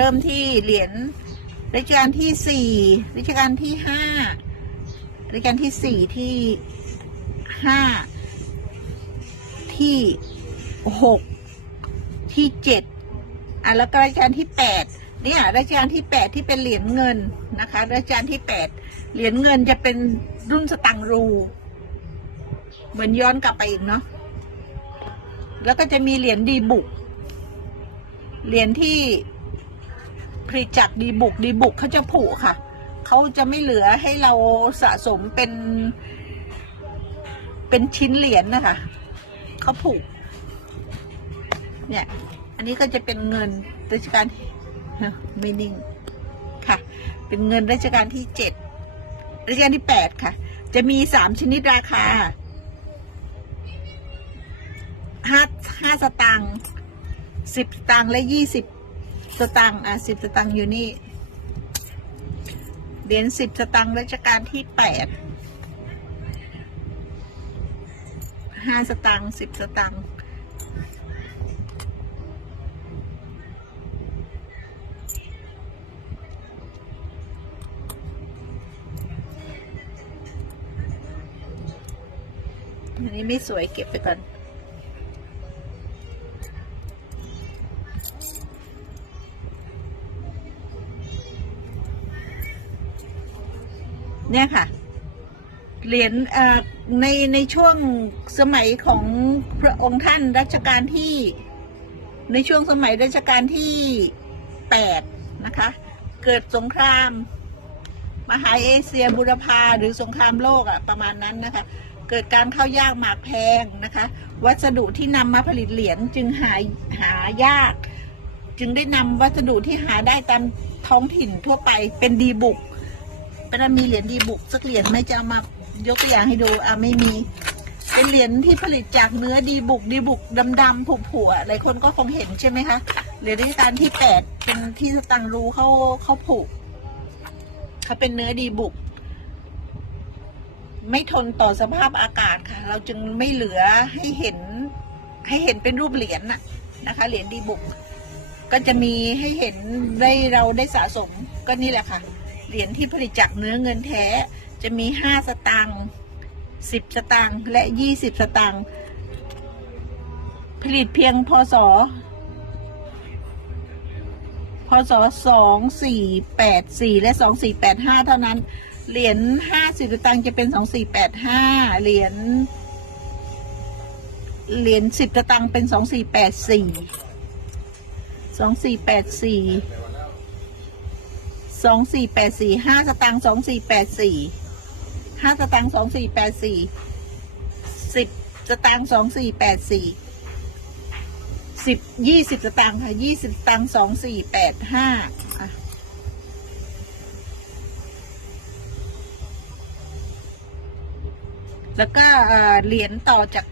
เริ่มที่เหรียญรัชกาลที่สี่รัชกาลที่ห้ารัชกาลที่สี่ที่ห้าที่หกที่เจ็ดอะแล้วก็รัชกาลที่แปดเนี่ยรัชกาลที่แปดที่เป็นเหรียญเงินนะคะรัชกาลที่แปดเหรียญเงินจะเป็นรุ่นสตังรู เหมือนย้อนกลับไปอีกเนาะแล้วก็จะมีเหรียญดีบุกเหรียญที่ ผลิตจากดีบุกดีบุกเขาจะผุค่ะ เขาจะไม่เหลือให้เราสะสมเป็น เป็นชิ้นเหรียญนะคะ เขาผุเนี่ย อันนี้ก็จะเป็นเงินรัชกาลที่ฮะไม่นิ่งค่ะ เป็นเงินรัชกาลที่เจ็ดรัชกาลที่แปดค่ะ จะมีสามชนิดราคาห้าห้าสตางค์สิบสตางค์และยี่สิบ สตางค์อะสิบสตางค์อยู่นี่ เหรียญสิบสตางค์รัชกาลที่แปดห้าสตางค์สิบสตางค์อันนี้ไม่สวยเก็บไปก่อน เนี่ยค่ะ เหรียญในในช่วงสมัยของพระองค์ท่านรัชกาลที่ ในช่วงสมัยรัชกาลที่แปดนะคะ เกิดสงคราม มหาเอเชียบุรพาหรือสงครามโลกอะ่ะประมาณนั้นนะคะ เกิดการเข้ายากหมากแพงนะคะ วัสดุที่นำมาผลิตเหรียญจึงหายหายาก จึงได้นำวัสดุที่หาได้ตามท้องถิ่นทั่วไปเป็นดีบุก เป็นมีเหรียญดีบุกสักเหรียญไหม่จะเอามายกตัวอย่างให้ดูอะไม่มี เป็นเหรียญที่ผลิตจากเนื้อดีบุกดีบุกดำๆผุผุๆอะหลายคนก็คงเห็นใช่ไหมคะเหรียญรัชกาลที่แปดเป็นที่สตังรู้เขาเขาผุเขาเป็นเนื้อดีบุก ไม่ทนต่อสภาพอากาศค่ะ เราจึงไม่เหลือให้เห็น ให้เห็นเป็นรูปเหรียญน่ะนะคะ เหรียญดีบุก ก็จะมีให้เห็นได้เราได้สะสมก็นี่แหละค่ะ เหรียญที่ผลิตจากเนื้อเงินแท้ จะมีห้าสตางค์สิบสตางค์และยี่สิบสตางค์ผลิตเพียงพศพศสองสี่แปดสี่และสองสี่แปดห้าเท่านั้น เหรียญห้าสิบตางค์จะเป็นสองสี่แปดห้าเหรียญ เหรียญสิบสตางค์เป็นสองสี่แปดสี่สองสี่แปดสี่ สองสี่แปดสี่ห้าสตางค์สองสี่แปดสี่ห้าสตางค์สองสี่แปดสี่สิบสตางค์สองสี่แปดสี่สิบยี่สิบสตางค์ค่ะยี่สิบสตางค์สองสี่แปดห้าแล้วก็เหรียญต่อจาก